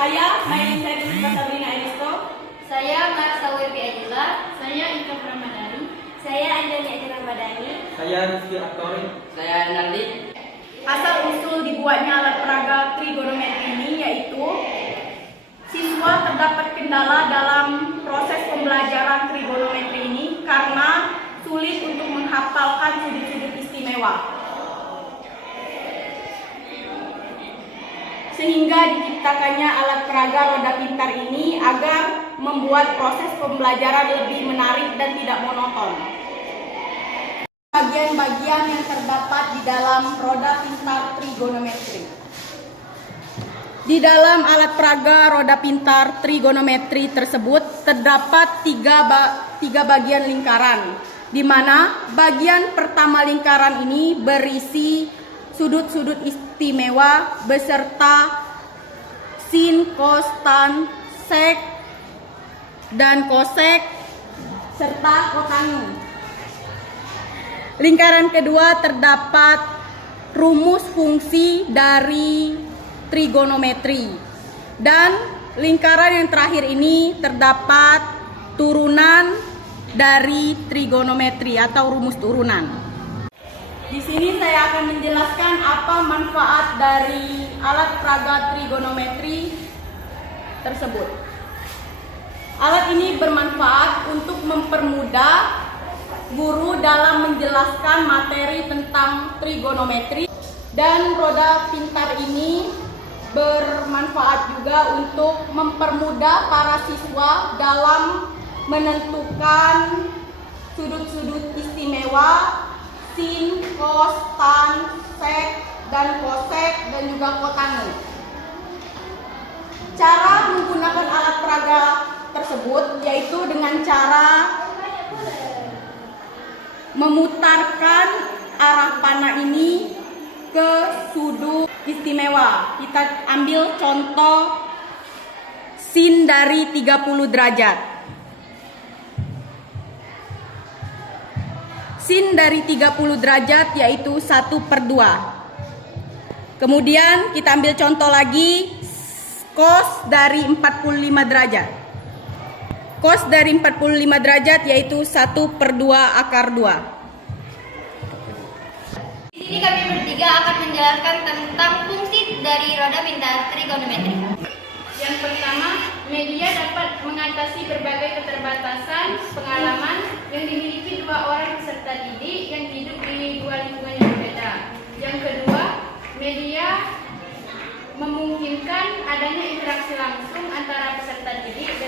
Saya Mailin Sabrina Edisto. Saya Marsa Wirpi Adila. Saya Ika Pramadani. Saya Anjani Adila Ramadhani. Saya Rizky Aktori. Saya Nardi. Asal usul dibuatnya alat peraga trigonometri ini yaitu siswa terdapat kendala dalam proses pembelajaran trigonometri ini karena sulit untuk menghafalkan sudut-sudut istimewa. Sehingga diciptakannya alat peraga roda pintar ini agar membuat proses pembelajaran lebih menarik dan tidak monoton. Bagian-bagian yang terdapat di dalam roda pintar trigonometri. Di dalam alat peraga roda pintar trigonometri tersebut terdapat tiga bagian lingkaran, di mana bagian pertama lingkaran ini berisi sudut-sudut istimewa beserta sin, cos, tan, sek, dan kosek, serta kotanu. Lingkaran kedua terdapat rumus fungsi dari trigonometri. Dan lingkaran yang terakhir ini terdapat turunan dari trigonometri atau rumus turunan. Di sini saya akan menjelaskan apa manfaat dari alat peraga trigonometri tersebut. Alat ini bermanfaat untuk mempermudah guru dalam menjelaskan materi tentang trigonometri, dan roda pintar ini bermanfaat juga untuk mempermudah para siswa dalam menentukan sudut-sudut istimewa sin, cos, tan, sek, dan kosek, dan juga kotanu. Cara menggunakan alat peraga tersebut yaitu dengan cara memutarkan arah panah ini ke sudut istimewa. Kita ambil contoh sin dari 30 derajat. Sin dari 30 derajat yaitu 1/2. Kemudian kita ambil contoh lagi cos dari 45 derajat. Cos dari 45 derajat yaitu 1/2 akar 2. Di sini kami bertiga akan menjelaskan tentang fungsi dari roda pintar trigonometri. Yang pertama, media dapat mengatasi berbagai keterbatasan pengalaman yang dimiliki dua orang peserta didik yang hidup di dua lingkungan yang berbeda. Yang kedua, media memungkinkan adanya interaksi langsung antara peserta didik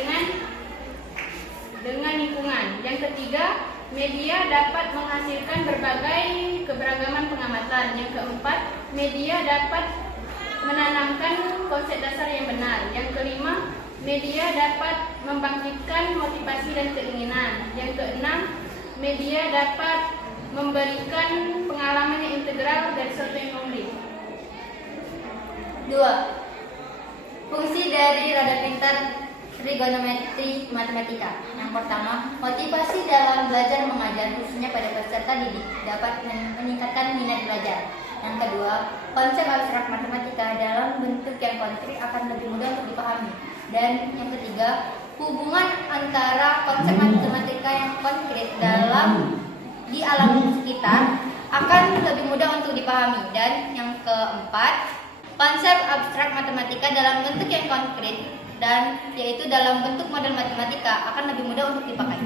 dengan lingkungan. Yang ketiga, media dapat menghasilkan berbagai keberagaman pengamatan. Yang keempat, media dapat menanamkan konsep dasar yang benar. Yang kelima, media dapat membangkitkan motivasi dan keinginan. Yang keenam, media dapat memberikan pengalaman yang integral dari sesuatu yang konkret. 2. Fungsi dari roda pintar trigonometri matematika. Yang pertama, motivasi dalam belajar mengajar khususnya pada peserta didik dapat meningkatkan minat belajar. Yang kedua, konsep abstrak matematika dalam bentuk yang konkret akan lebih mudah untuk dipahami. Dan yang ketiga, hubungan antara konsep matematika yang konkret di alam sekitar akan lebih mudah untuk dipahami. Dan yang keempat, konsep abstrak matematika dalam bentuk yang konkret dan yaitu dalam bentuk model matematika akan lebih mudah untuk dipakai.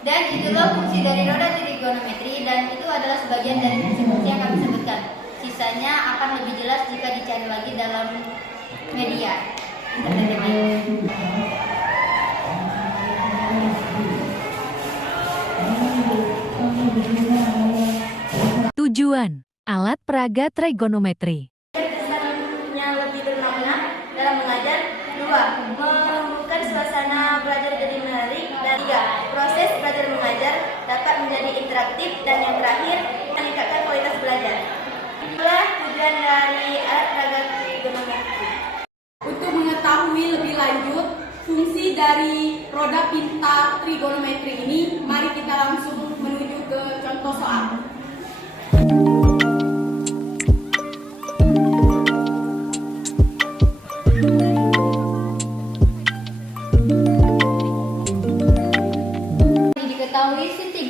Dan itulah fungsi dari roda trigonometri, dan itu adalah sebagian dari fungsi-fungsi yang kami sebutkan. Sisanya akan lebih jelas jika dicari lagi dalam media internet lain. Tujuan alat peraga trigonometri. Kesannya lebih bermakna dalam mengajar. 2. Membuat suasana belajar jadi menarik. Dan 3. Proses belajar mengajar dapat menjadi interaktif. Dan yang terakhir, meningkatkan kualitas belajar. Itulah tujuan dari alat peraga trigonometri. Untuk mengetahui lebih lanjut fungsi dari roda pintar trigonometri ini, mari kita langsung menuju ke contoh soal.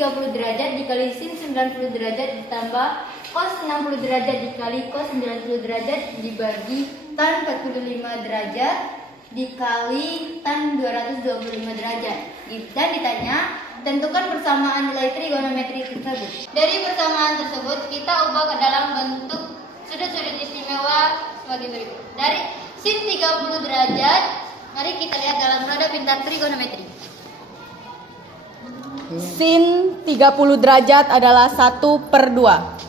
30 derajat dikali sin 90 derajat ditambah cos 60 derajat dikali cos 90 derajat dibagi tan 45 derajat dikali tan 225 derajat. Dan ditanya, tentukan persamaan nilai trigonometri tersebut. Dari persamaan tersebut, kita ubah ke dalam bentuk sudut-sudut istimewa sebagai berikut. Dari sin 30 derajat, mari kita lihat dalam roda pintar trigonometri. Sin 30 derajat adalah 1/2.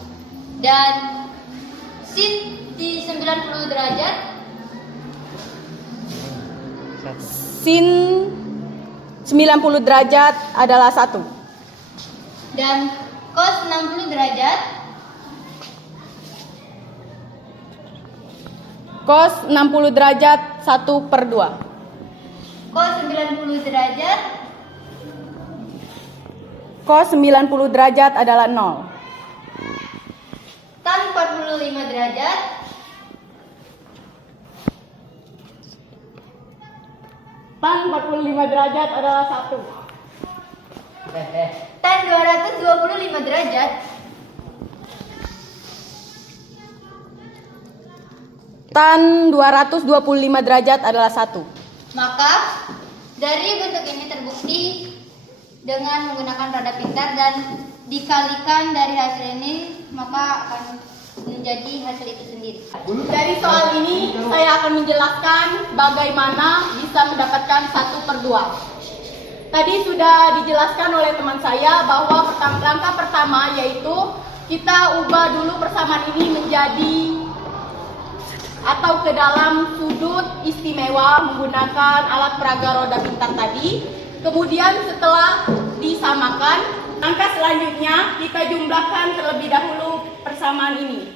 Dan sin di 90 derajat, Sin 90 derajat adalah 1. dan cos 60 derajat, Cos 60 derajat 1/2. cos 90 derajat, Cos 90 derajat adalah 0. tan 45 derajat, Tan 45 derajat adalah 1. tan 225 derajat, Tan 225 derajat adalah 1. maka dari bentuk ini terbukti dengan menggunakan roda pintar dan dikalikan dari hasil ini, maka akan menjadi hasil itu sendiri. Dari soal ini saya akan menjelaskan bagaimana bisa mendapatkan 1/2. Tadi sudah dijelaskan oleh teman saya bahwa langkah pertama yaitu kita ubah dulu persamaan ini menjadi atau ke dalam sudut istimewa menggunakan alat peraga roda pintar tadi. Kemudian setelah disamakan, langkah selanjutnya kita jumlahkan terlebih dahulu persamaan ini.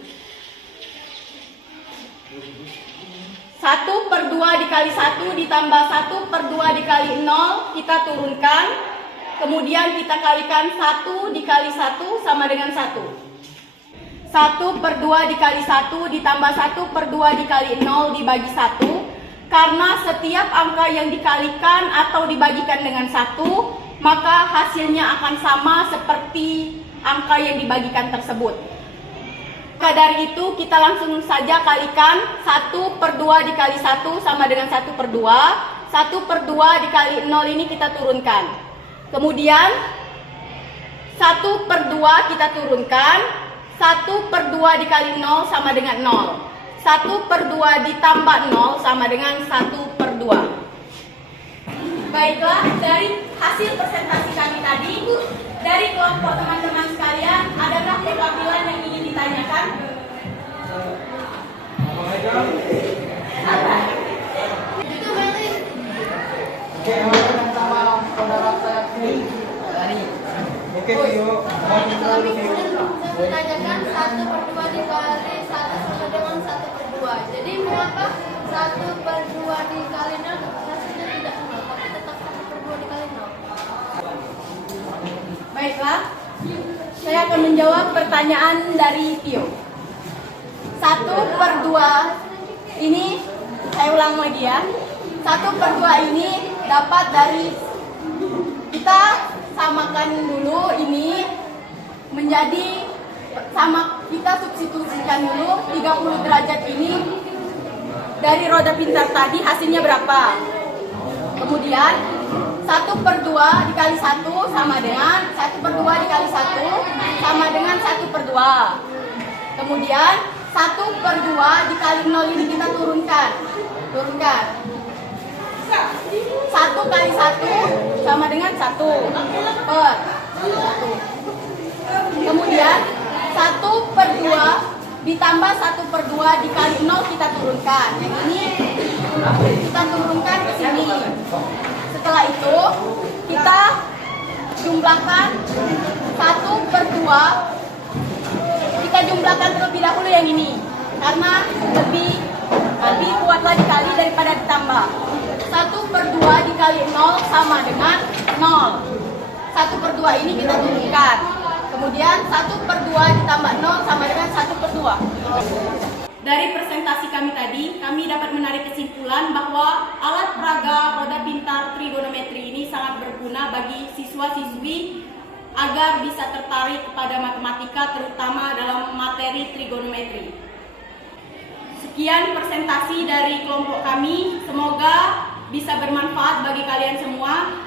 1/2 dikali 1 ditambah 1/2 dikali 0 kita turunkan. Kemudian kita kalikan 1 dikali 1 sama dengan 1. 1/2 dikali 1 ditambah 1/2 dikali 0 dibagi 1. Karena setiap angka yang dikalikan atau dibagikan dengan 1, maka hasilnya akan sama seperti angka yang dibagikan tersebut. Maka dari itu kita langsung saja kalikan 1/2 dikali 1 sama dengan 1/2. 1/2 dikali 0 ini kita turunkan. Kemudian 1/2 kita turunkan. 1/2 dikali 0 sama dengan 0. 1/2 ditambah 0 sama dengan 1/2. Baiklah, dari hasil presentasi kami tadi, dari kelompok teman-teman sekalian, adakah perwakilan yang ingin ditanyakan? Apa? Itu berarti menanyakan 1/2 dikali 1 sama dengan 1/2. Jadi mengapa 1/2 dikali 0 hasilnya tidak 0, tapi tetap 1/2 dikali 0? Baiklah, saya akan menjawab pertanyaan dari Tio. 1/2 ini, saya ulang lagi ya. 1/2 ini dapat dari, kita samakan dulu ini menjadi sama, kita substitusikan dulu 30 derajat ini dari roda pintar tadi hasilnya berapa. Kemudian 1/2 dikali 1 sama dengan 1/2 dikali 1 sama dengan 1/2. Kemudian 1/2 dikali 0 ini kita turunkan. 1 kali 1 sama dengan 1/1. Kemudian 1/2 ditambah 1/2 dikali 0 kita turunkan. Yang ini kita turunkan ke sini. Setelah itu kita jumlahkan 1/2. Kita jumlahkan terlebih dahulu yang ini karena lebih kuatlah dikali daripada ditambah. 1/2 dikali 0 sama dengan 0. 1/2 ini kita turunkan. Kemudian 1/2 ditambah 0 sama dengan 1/2. Dari presentasi kami tadi, kami dapat menarik kesimpulan bahwa alat peraga roda pintar trigonometri ini sangat berguna bagi siswa-siswi agar bisa tertarik kepada matematika, terutama dalam materi trigonometri. Sekian presentasi dari kelompok kami, semoga bisa bermanfaat bagi kalian semua.